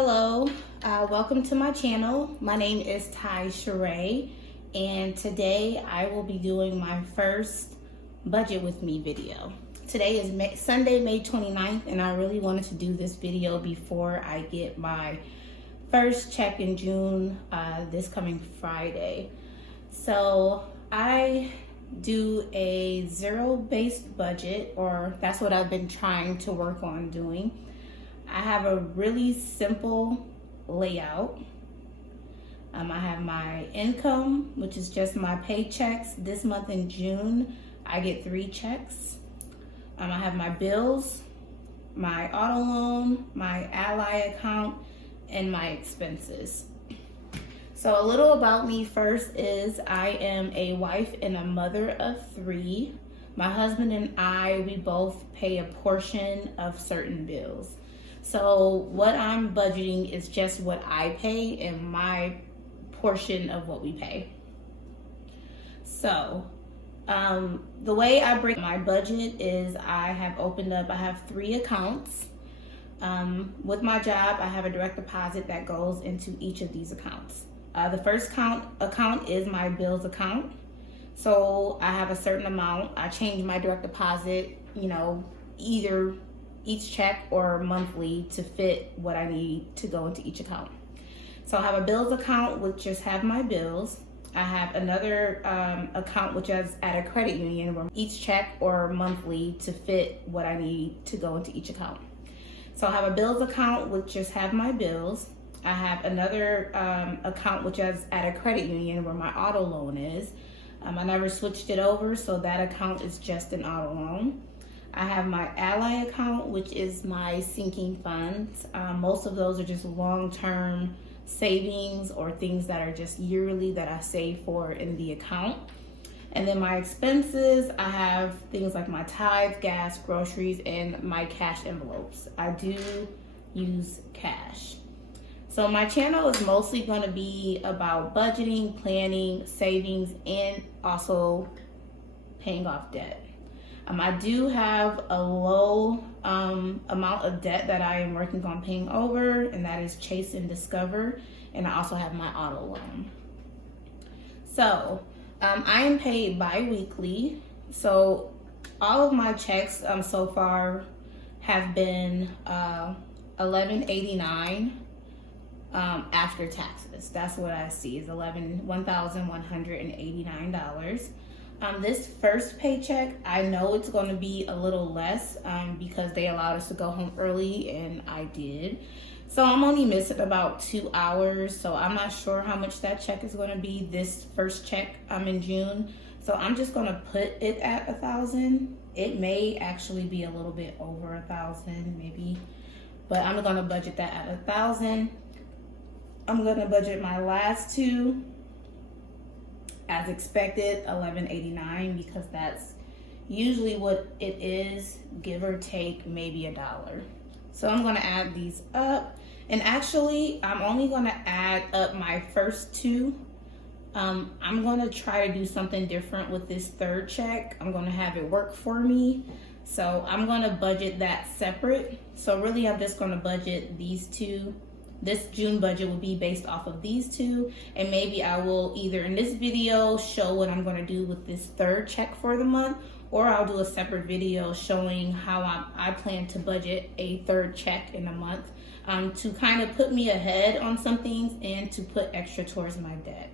Hello, welcome to my channel. My name is Ty Sheree, and today I will be doing my first budget with me video. Today is Sunday, May 29th, and I really wanted to do this video before I get my first check in June, this coming Friday. So I do a zero-based budget, or that's what I've been trying to work on doing. I have a really simple layout. I have my income, which is just my paychecks. This month in June, I get 3 checks. I have my bills, my auto loan, my Ally account, and my expenses. So a little about me first is I am a wife and a mother of 3. My husband and I, we both pay a portion of certain bills. So what I'm budgeting is just what I pay and my portion of what we pay. So the way I break my budget is I have 3 accounts. With my job, I have a direct deposit that goes into each of these accounts. The first account is my bills account. So I have a certain amount. I change my direct deposit, either each check or monthly to fit what I need to go into each account. So I have a bills account which just have my bills. I have another account which is at a credit union where each check or monthly to fit what I need to go into each account. So I have a bills account which just have my bills. I have another account which is at a credit union where my auto loan is. I never switched it over, so that account is just an auto loan. I have my Ally account, which is my sinking funds. Most of those are just long-term savings or things that are just yearly that I save for in the account. And then my expenses, I have things like my tithe, gas, groceries, and my cash envelopes. I do use cash. So my channel is mostly going to be about budgeting, planning, savings, and also paying off debt. I do have a low amount of debt that I am working on paying over, and that is Chase and Discover, and I also have my auto loan. So I am paid bi-weekly. So all of my checks so far have been $11.89 after taxes. That's what I see is $1,189. This first paycheck, I know it's going to be a little less because they allowed us to go home early, and I did. So I'm only missing about 2 hours, so I'm not sure how much that check is going to be, this first check in June. So I'm just going to put it at 1,000. It may actually be a little bit over 1,000 maybe, but I'm going to budget that at 1,000. I'm going to budget my last 2 as expected, $11.89, because that's usually what it is, give or take maybe $1. So I'm gonna add these up, and actually I'm only gonna add up my first 2. I'm gonna try to do something different with this third check. I'm gonna have it work for me. So I'm gonna budget that separate. So really I'm just gonna budget these 2. This June budget will be based off of these 2, and maybe I will either in this video show what I'm going to do with this third check for the month, or I'll do a separate video showing how I plan to budget a third check in a month to kind of put me ahead on some things and to put extra towards my debt.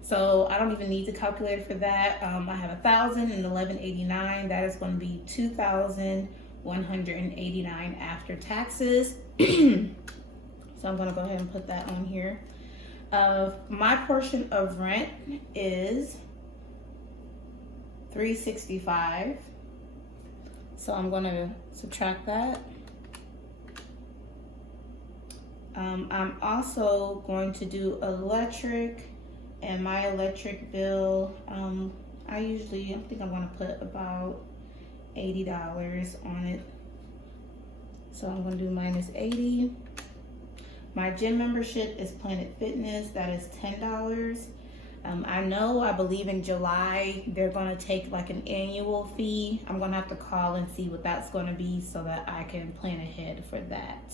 So I don't even need the calculator for that. I have 1,000 and $11.89. That is going to be $2,189 after taxes. So I'm gonna go ahead and put that on here. My portion of rent is $365. So I'm gonna subtract that. I'm also going to do electric, and my electric bill, I think I'm gonna put about $80 on it. So I'm gonna do minus 80. My gym membership is Planet Fitness. That is $10. I believe in July, they're going to take like an annual fee. I'm going to have to call and see what that's going to be so that I can plan ahead for that.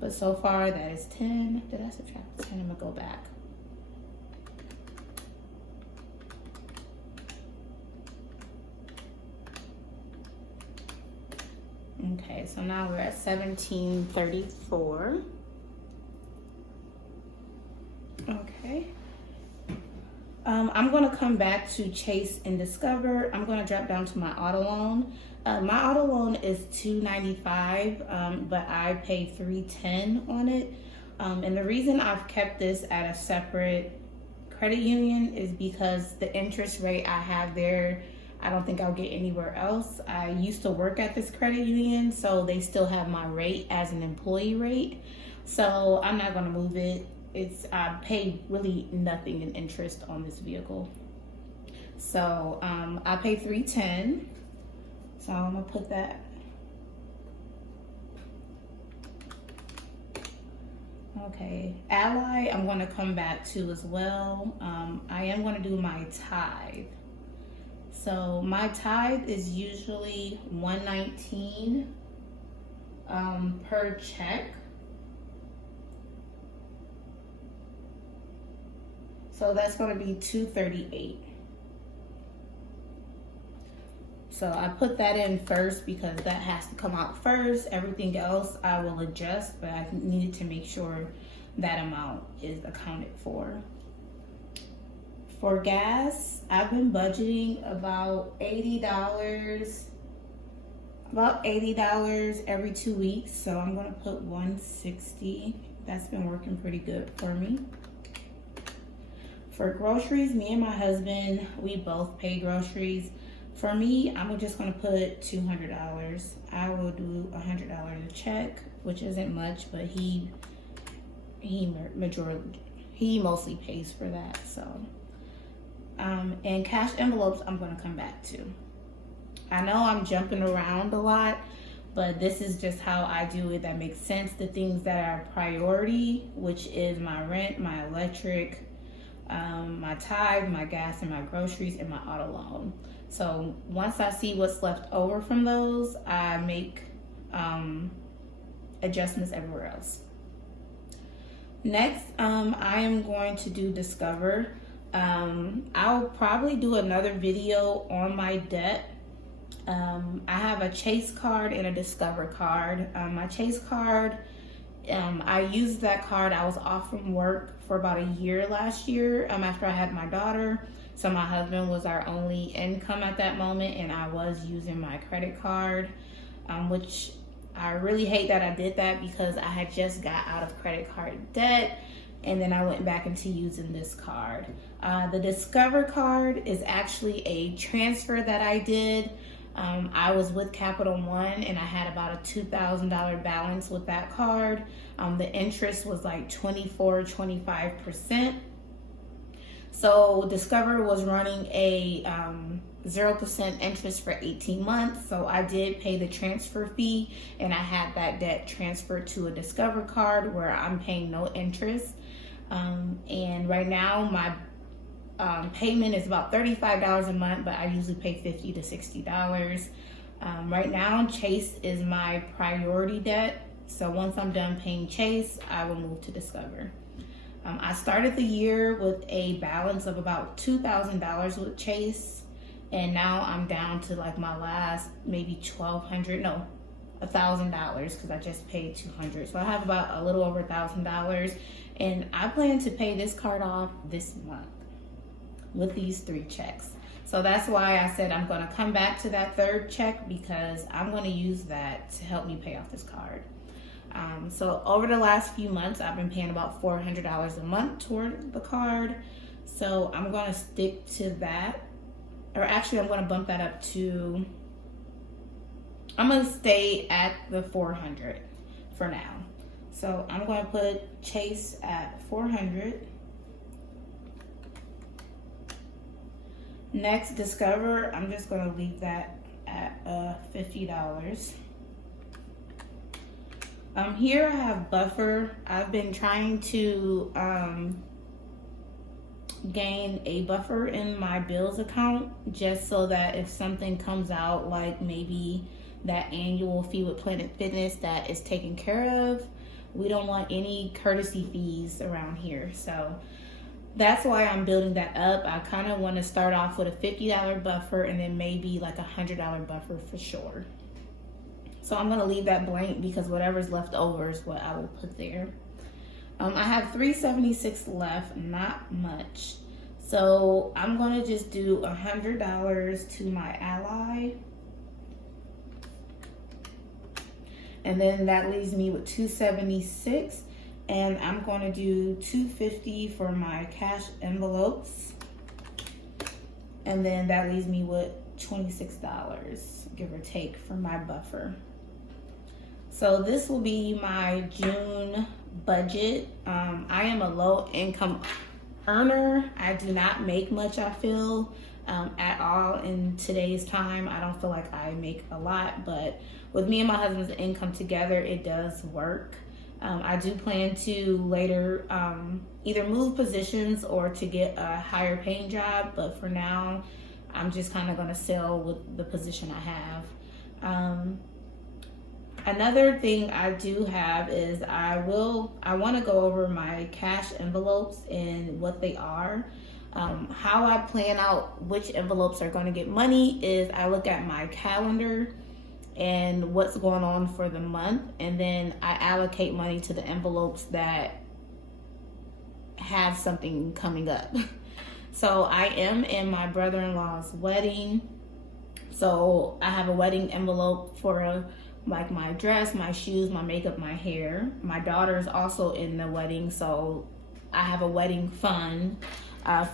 But so far that is 10. Did I subtract 10? I'm gonna go back. Okay, so now we're at 1734. Okay. I'm gonna come back to Chase and Discover. I'm gonna drop down to my auto loan. My auto loan is $295, but I pay $310 on it. And the reason I've kept this at a separate credit union is because the interest rate I have there, I don't think I'll get anywhere else. I used to work at this credit union, so they still have my rate as an employee rate. So I'm not gonna move it. I pay really nothing in interest on this vehicle. So I pay $310. So I'm gonna put that. Okay, Ally, I'm gonna come back to as well. I am gonna do my tithe. So my tithe is usually $119 per check. So that's going to be $238. So I put that in first because that has to come out first. Everything else I will adjust, but I needed to make sure that amount is accounted for. For gas, I've been budgeting about $80 every 2 weeks. So I'm gonna put $160. That's been working pretty good for me. For groceries, me and my husband, we both pay groceries. For me, I'm just gonna put $200. I will do $100 a check, which isn't much, but he mostly pays for that. So, and cash envelopes, I'm gonna come back to. I know I'm jumping around a lot, but this is just how I do it. That makes sense. The things that are priority, which is my rent, my electric, my tithe, my gas, and my groceries, and my auto loan. So once I see what's left over from those, I make adjustments everywhere else. Next, I am going to do Discover. I'll probably do another video on my debt. I have a Chase card and a Discover card. My Chase card, I used that card. I was off from work for about a year last year after I had my daughter. So my husband was our only income at that moment, and I was using my credit card, which I really hate that I did that because I had just got out of credit card debt, and then I went back into using this card. The Discover card is actually a transfer that I did. I was with Capital One and I had about a $2,000 balance with that card. The interest was like 25%. So Discover was running a 0% interest for 18 months. So I did pay the transfer fee and I had that debt transferred to a Discover card where I'm paying no interest. And right now my payment is about $35 a month, but I usually pay $50 to $60. Right now, Chase is my priority debt. So once I'm done paying Chase, I will move to Discover. I started the year with a balance of about $2,000 with Chase, and now I'm down to like my last maybe $1,000 because I just paid $200. So I have about a little over $1,000, and I plan to pay this card off this month with these 3 checks. So that's why I said I'm going to come back to that 3rd check because I'm going to use that to help me pay off this card. So over the last few months, I've been paying about $400 a month toward the card. So I'm going to stick to that. Or actually, I'm going to bump that up to, I'm going to stay at the $400 for now. So I'm going to put Chase at $400. Next, Discover, I'm just going to leave that at $50. Here I have Buffer. I've been trying to gain a buffer in my bills account just so that if something comes out, like maybe that annual fee with Planet Fitness that is taken care of, We don't want any courtesy fees around here. So that's why I'm building that up. I kind of want to start off with a $50 buffer and then maybe like a $100 buffer for sure. So I'm going to leave that blank because whatever's left over is what I will put there. I have $376 left, not much. So I'm going to just do $100 to my ally. And then that leaves me with $276. And I'm going to do $250 for my cash envelopes. And then that leaves me with $26, give or take, for my buffer. So this will be my June budget. I am a low income earner. I do not make much, I feel, at all in today's time. I don't feel like I make a lot, but with me and my husband's income together, it does work. I do plan to later either move positions or to get a higher paying job, but for now, I'm just kind of going to sell with the position I have. Another thing I do have is I want to go over my cash envelopes and what they are. How I plan out which envelopes are going to get money is I look at my calendar and what's going on for the month, and then I allocate money to the envelopes that have something coming up. So I am in my brother-in-law's wedding, so I have a wedding envelope for like my dress, my shoes, my makeup, my hair. My daughter is also in the wedding, so I have a wedding fund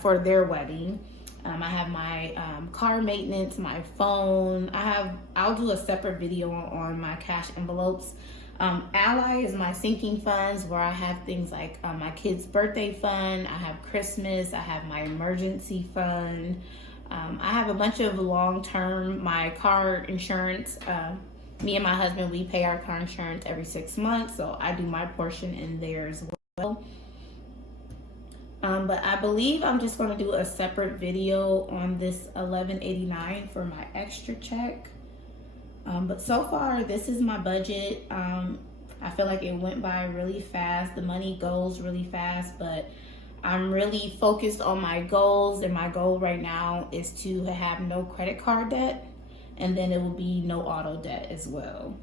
for their wedding. I have my car maintenance, my phone. I'll do a separate video on my cash envelopes. Ally is my sinking funds, where I have things like my kid's birthday fund, I have Christmas, I have my emergency fund. I have a bunch of long-term, my car insurance. Me and my husband, we pay our car insurance every 6 months, so I do my portion in there as well. But I believe I'm just going to do a separate video on this $11.89 for my extra check. But so far, this is my budget. I feel like it went by really fast. The money goes really fast, but I'm really focused on my goals, and my goal right now is to have no credit card debt, and then it will be no auto debt as well.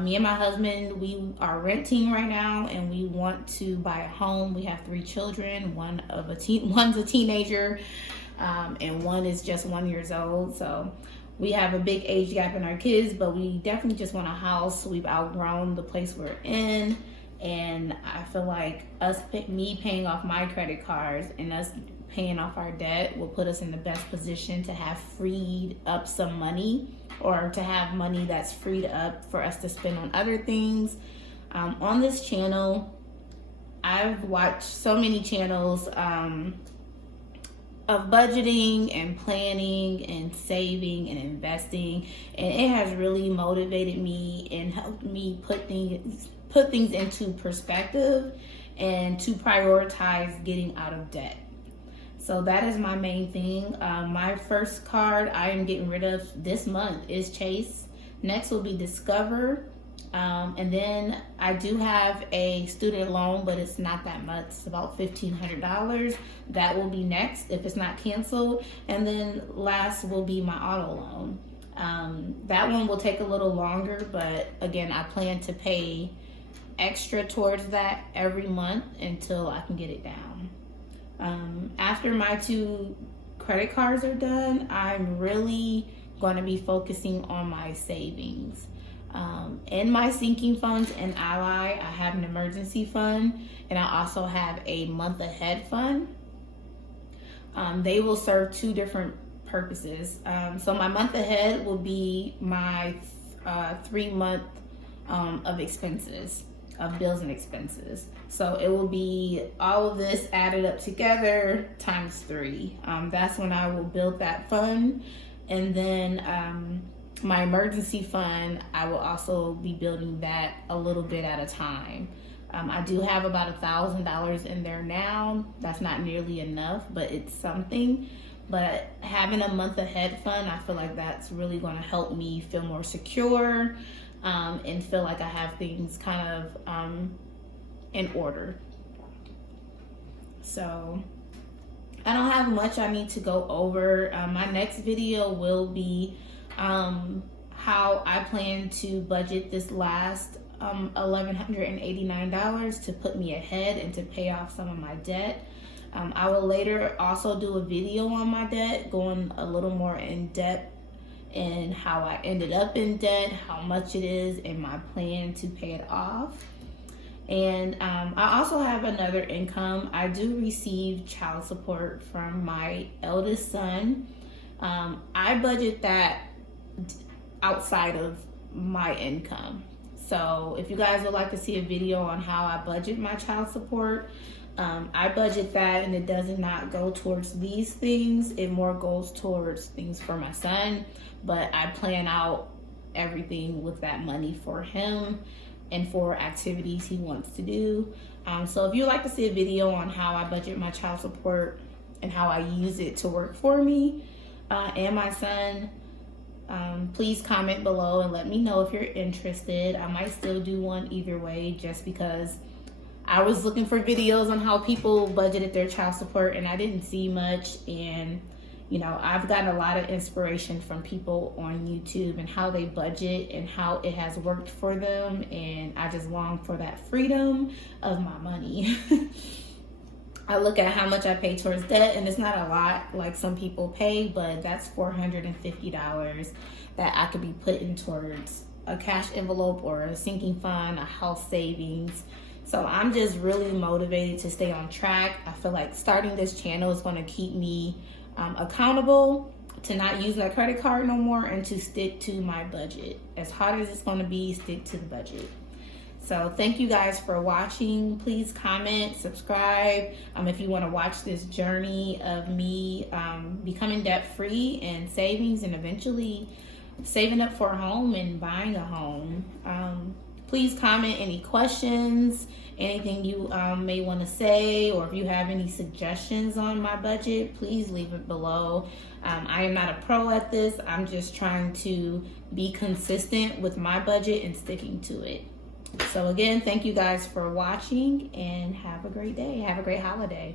Me and my husband, we are renting right now, and we want to buy a home. We have 3 children. One's a teenager, and one is just 1 year old. So we have a big age gap in our kids, but we definitely just want a house. We've outgrown the place we're in, and I feel like me paying off my credit cards and us paying off our debt will put us in the best position to have freed up some money, or to have money that's freed up for us to spend on other things. On this channel, I've watched so many channels of budgeting and planning and saving and investing, and it has really motivated me and helped me put things into perspective and to prioritize getting out of debt. So that is my main thing. My first card I am getting rid of this month is Chase. Next will be Discover. And then I do have a student loan, but it's not that much. It's about $1,500. That will be next if it's not canceled. And then last will be my auto loan. That one will take a little longer, but again, I plan to pay extra towards that every month until I can get it down. After my 2 credit cards are done, I'm really going to be focusing on my savings. In my sinking funds and Ally, I have an emergency fund, and I also have a month ahead fund. They will serve 2 different purposes. So my month ahead will be my 3 month of expenses, of bills and expenses. So it will be all of this added up together times 3. That's when I will build that fund. And then my emergency fund, I will also be building that a little bit at a time. I do have about $1,000 in there now. That's not nearly enough, but it's something. But having a month ahead fund, I feel like that's really going to help me feel more secure, and feel like I have things kind of in order. So I don't have much I need to go over. My next video will be how I plan to budget this last $1,189 to put me ahead and to pay off some of my debt. I will later also do a video on my debt, going a little more in depth in how I ended up in debt, how much it is, and my plan to pay it off. And I also have another income. I do receive child support from my eldest son. I budget that outside of my income. So if you guys would like to see a video on how I budget my child support, I budget that, and it does not go towards these things. It more goes towards things for my son, but I plan out everything with that money for him and for activities he wants to do. So if you'd like to see a video on how I budget my child support and how I use it to work for me and my son, please comment below and let me know if you're interested. I might still do one either way, just because I was looking for videos on how people budgeted their child support and I didn't see much. And you know, I've gotten a lot of inspiration from people on YouTube and how they budget and how it has worked for them, and I just long for that freedom of my money. I look at how much I pay towards debt, and it's not a lot like some people pay, but that's $450 that I could be putting towards a cash envelope or a sinking fund, a house savings. So I'm just really motivated to stay on track. I feel like starting this channel is going to keep me accountable to not use that credit card no more and to stick to my budget. As hard as it's going to be, stick to the budget. So thank you guys for watching. Please comment, subscribe if you want to watch this journey of me becoming debt free and savings and eventually saving up for a home and buying a home. Please comment any questions, anything you may want to say, or if you have any suggestions on my budget, please leave it below. I am not a pro at this. I'm just trying to be consistent with my budget and sticking to it. So again, thank you guys for watching, and have a great day. Have a great holiday.